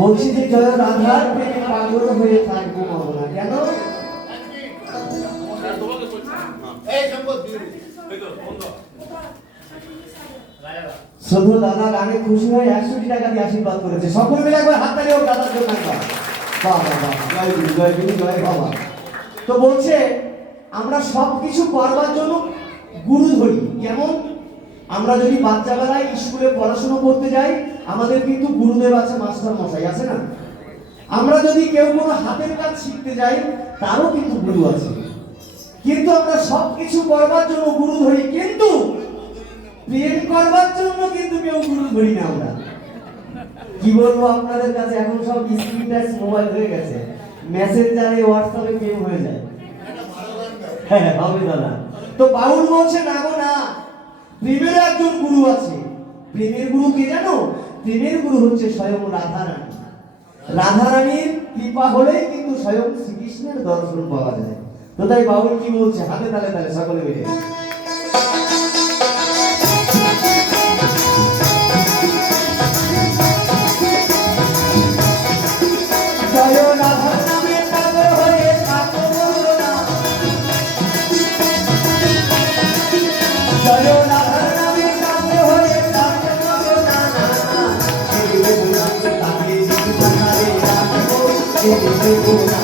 বলছি যে জয় রাধার প্রেমে পাগল হয়ে থাকবো মামলা। কেন? শুধু দাদা গানে খুশি হয়ে 100 টাকা দিয়ে আশীর্বাদ করেছে। সকলে মিলে একবার হাত তালি হোক দাদার জন্য। জয় গুরু, জয় গুরু, জয় বাবা। তো বলছে আমরা সবকিছু করবার জন্য গুরু ধরি। কেমন? আমরা যদি বাচ্চাবেলায় স্কুলে পড়াশোনা করতে যাই, আমাদের কিন্তু গুরুদেব আছে, মাস্টার মশাই আছে না? আমরা যদি কেউ কোনো হাতের কাজ শিখতে যাই, তারও কিন্তু গুরু আছে। কিন্তু আমরা সবকিছু করবার জন্য গুরু ধরি, কিন্তু প্রেম করবার জন্য কিন্তু কেউ গুরু ধরি না আমরা। কি বলবো আপনাদের কাছে, এখন সব স্ক্রিন টাচ মোবাইল হয়ে গেছে, মেসেঞ্জারে হোয়াটসঅ্যাপে প্রেম হয়ে যায়। হ্যাঁ হবে দাদা। তো বাউল বলছে না গো না, প্রেমের একজন গুরু আছে। প্রেমের গুরু কে জানো? প্রেমের গুরু হচ্ছে স্বয়ং রাধারানী। রাধারানীর কৃপা হলেই কিন্তু স্বয়ং শ্রীকৃষ্ণের দর্শন পাওয়া যায়। তো তাই বাউল কি বলছে, হাতে তালে তালে সকলে মিলে। ছেড়ে দেব না।